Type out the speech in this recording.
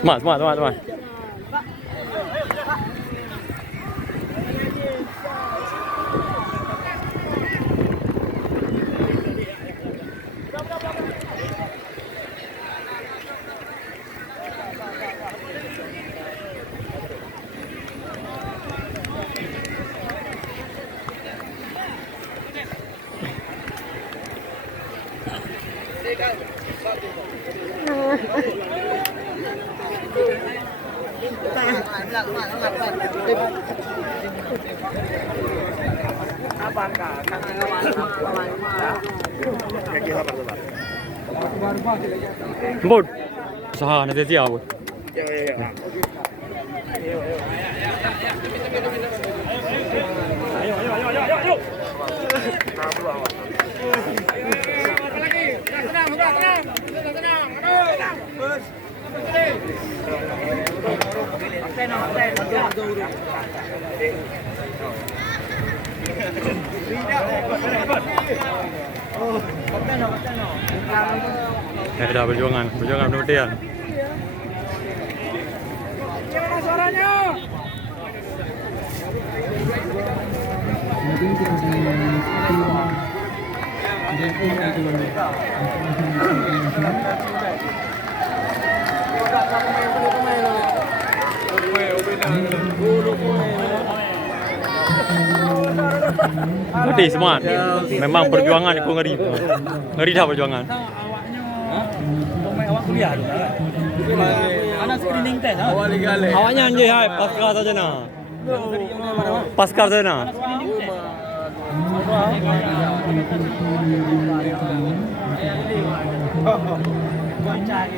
Semangat, semangat, semangat, semangat. Bud, usaha nanti dia bud. Dah perjuangan penantian. Gimana suaranya? Ngeri semangat. Memang perjuangan aku ngeri. Ngeri dah perjuangan. Awak kuliah tu kan? Anak screening test ha? Awaknya anjay hai paskar saja na. Paskar saja na. Kau cari.